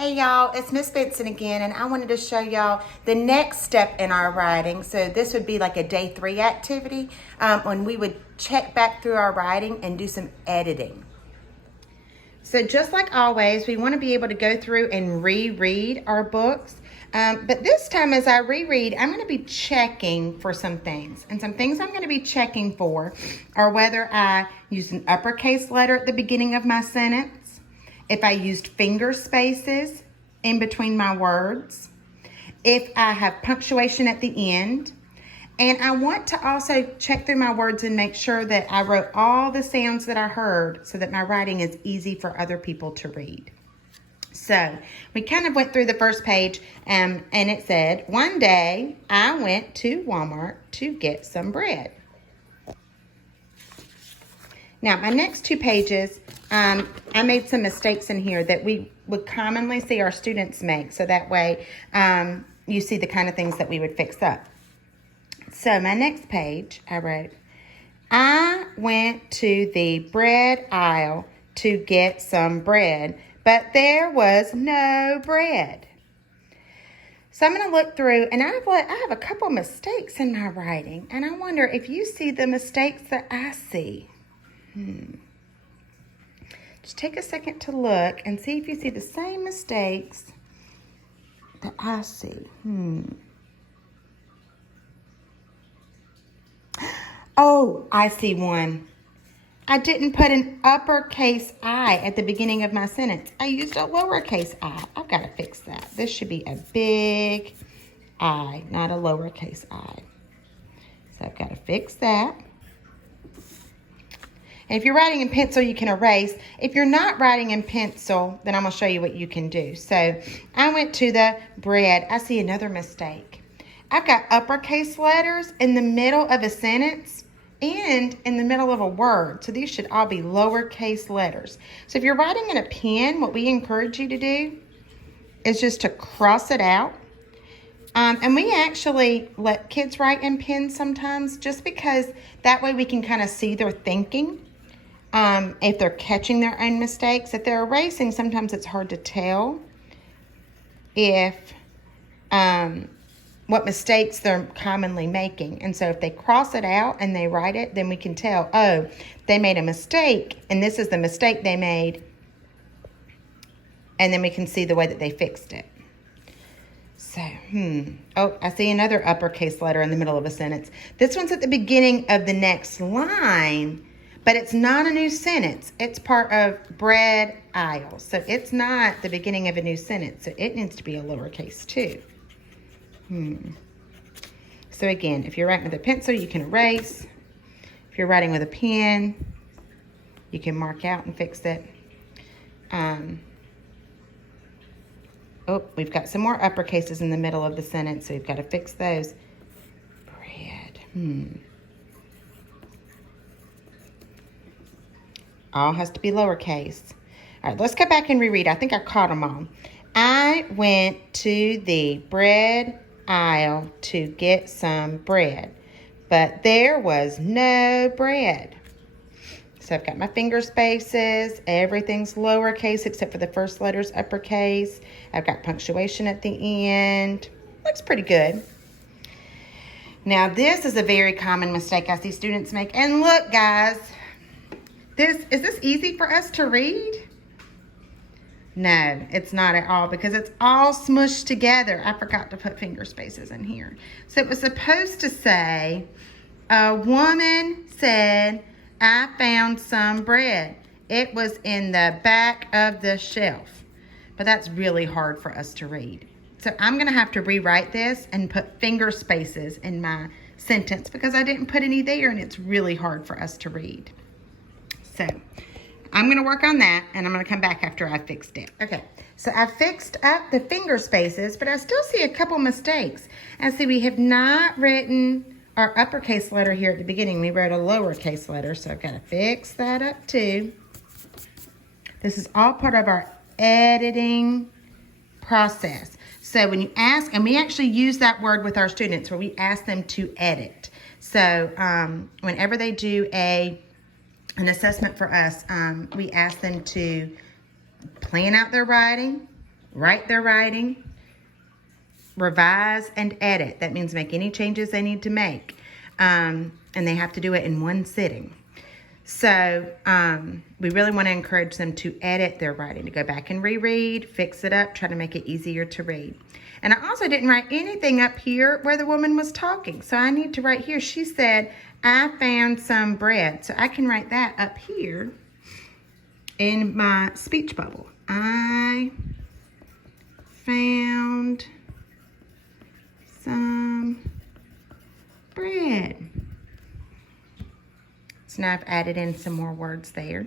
Hey y'all, it's Miss Benson again, and I wanted to show y'all the next step in our writing. So this would be like a day 3 activity when we would check back through our writing and do some editing. So just like always, we want to be able to go through and reread our books. But this time as I reread, I'm going to be checking for some things. And some things I'm going to be checking for are whether I used an uppercase letter at the beginning of my sentence, if I used finger spaces in between my words, if I have punctuation at the end, and I want to also check through my words and make sure that I wrote all the sounds that I heard so that my writing is easy for other people to read. So we kind of went through the first page and it said, one day I went to Walmart to get some bread. Now, my next 2 pages, I made some mistakes in here that we would commonly see our students make. So that way you see the kind of things that we would fix up. So my next page, I wrote, I went to the bread aisle to get some bread, but there was no bread. So I'm going to look through, and I have a couple mistakes in my writing, and I wonder if you see the mistakes that I see. Just take a second to look and see if you see the same mistakes that I see. Oh, I see one. I didn't put an uppercase I at the beginning of my sentence. I used a lowercase I. I've got to fix that. This should be a big I, not a lowercase I. So I've got to fix that. And if you're writing in pencil, you can erase. If you're not writing in pencil, then I'm going to show you what you can do. So I went to the bread. I see another mistake. I've got uppercase letters in the middle of a sentence and in the middle of a word. So these should all be lowercase letters. So if you're writing in a pen, what we encourage you to do is just to cross it out. And we actually let kids write in pens sometimes just because that way we can kind of see their thinking. If they're catching their own mistakes. If they're erasing, sometimes it's hard to tell if what mistakes they're commonly making. And so if they cross it out and they write it, then we can tell, oh, they made a mistake, and this is the mistake they made. And then we can see the way that they fixed it. So, oh, I see another uppercase letter in the middle of a sentence. This one's at the beginning of the next line, but it's not a new sentence. It's part of bread aisle. So it's not the beginning of a new sentence. So it needs to be a lowercase too. So again, if you're writing with a pencil, you can erase. If you're writing with a pen, you can mark out and fix it. Oh, we've got some more uppercases in the middle of the sentence, so we've got to fix those. Bread. All has to be lowercase. All right, let's go back and reread. I think I caught them all. I went to the bread aisle to get some bread, but there was no bread. So I've got my finger spaces. Everything's lowercase except for the first letter's uppercase. I've got punctuation at the end. Looks pretty good. Now, this is a very common mistake I see students make. And look, guys, is this easy for us to read? No, it's not at all because it's all smushed together. I forgot to put finger spaces in here. So it was supposed to say, a woman said, I found some bread. It was in the back of the shelf. But that's really hard for us to read. So I'm going to have to rewrite this and put finger spaces in my sentence because I didn't put any there and it's really hard for us to read. So I'm going to work on that and I'm going to come back after I fixed it. Okay, so I fixed up the finger spaces, but I still see a couple mistakes. I see we have not written our uppercase letter here at the beginning. We wrote a lowercase letter, so I've got to fix that up too. This is all part of our editing process. So when you ask, and we actually use that word with our students where we ask them to edit. So whenever they do an assessment for us, we ask them to plan out their writing, write their writing, revise, and edit. That means make any changes they need to make. And they have to do it in one sitting. So we really want to encourage them to edit their writing, to go back and reread, fix it up, try to make it easier to read. And I also didn't write anything up here where the woman was talking. So I need to write here. She said, I found some bread. So I can write that up here in my speech bubble. I found some bread. So now I've added in some more words there.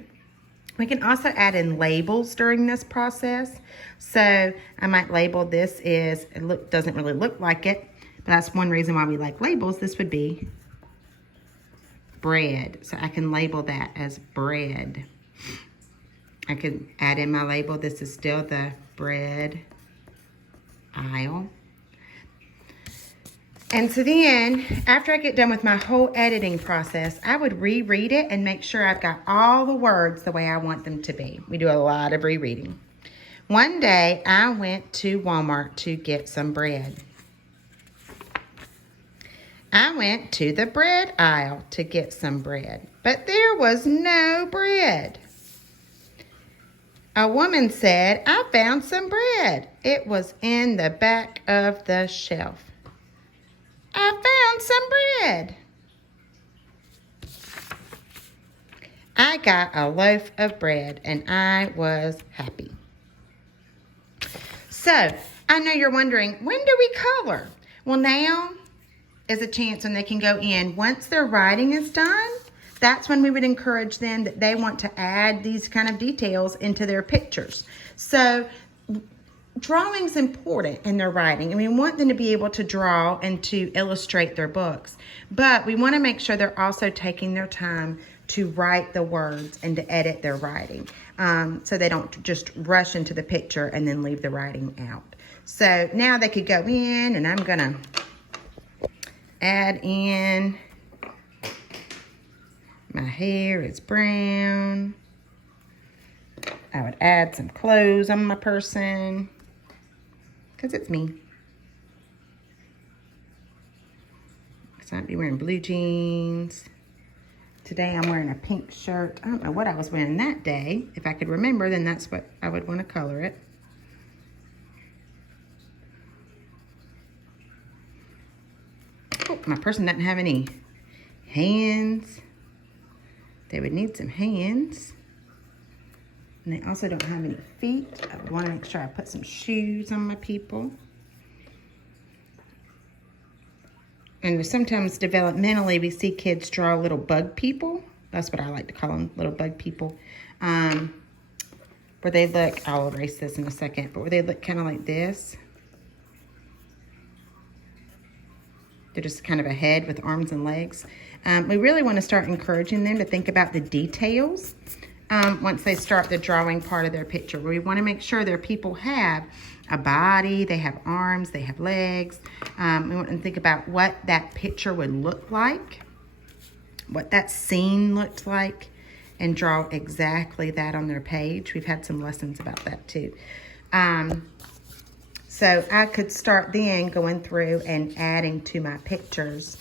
We can also add in labels during this process. So I might label this as, doesn't really look like it, but that's one reason why we like labels. This would be bread. So I can label that as bread. I can add in my label. This is still the bread aisle. And so then, after I get done with my whole editing process, I would reread it and make sure I've got all the words the way I want them to be. We do a lot of rereading. One day, I went to Walmart to get some bread. I went to the bread aisle to get some bread, but there was no bread. A woman said, I found some bread. It was in the back of the shelf. I found some bread. I got a loaf of bread and I was happy. So, I know you're wondering, when do we color? Well, now is a chance when they can go in. Once their writing is done, that's when we would encourage them that they want to add these kind of details into their pictures. So, drawing's important in their writing, and we want them to be able to draw and to illustrate their books. But we want to make sure they're also taking their time to write the words and to edit their writing, so they don't just rush into the picture and then leave the writing out. So now they could go in, and I'm going to add in my hair is brown. I would add some clothes on my person, because it's me. So I'd be wearing blue jeans. Today I'm wearing a pink shirt. I don't know what I was wearing that day. If I could remember, then that's what I would want to color it. Oh, my person doesn't have any hands. They would need some hands. And they also don't have any feet. I want to make sure I put some shoes on my people. And sometimes developmentally, we see kids draw little bug people. That's what I like to call them, little bug people. Where they look, I'll erase this in a second, but where they look kind of like this. They're just kind of a head with arms and legs. We really want to start encouraging them to think about the details. Once they start the drawing part of their picture. We want to make sure their people have a body, they have arms, they have legs. We want them to think about what that picture would look like, what that scene looked like, and draw exactly that on their page. We've had some lessons about that too. So I could start then going through and adding to my pictures.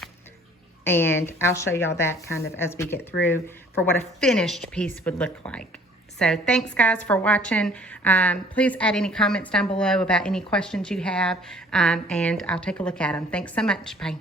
And I'll show y'all that kind of as we get through for what a finished piece would look like. So thanks guys for watching. Please add any comments down below about any questions you have, and I'll take a look at them. Thanks so much. Bye.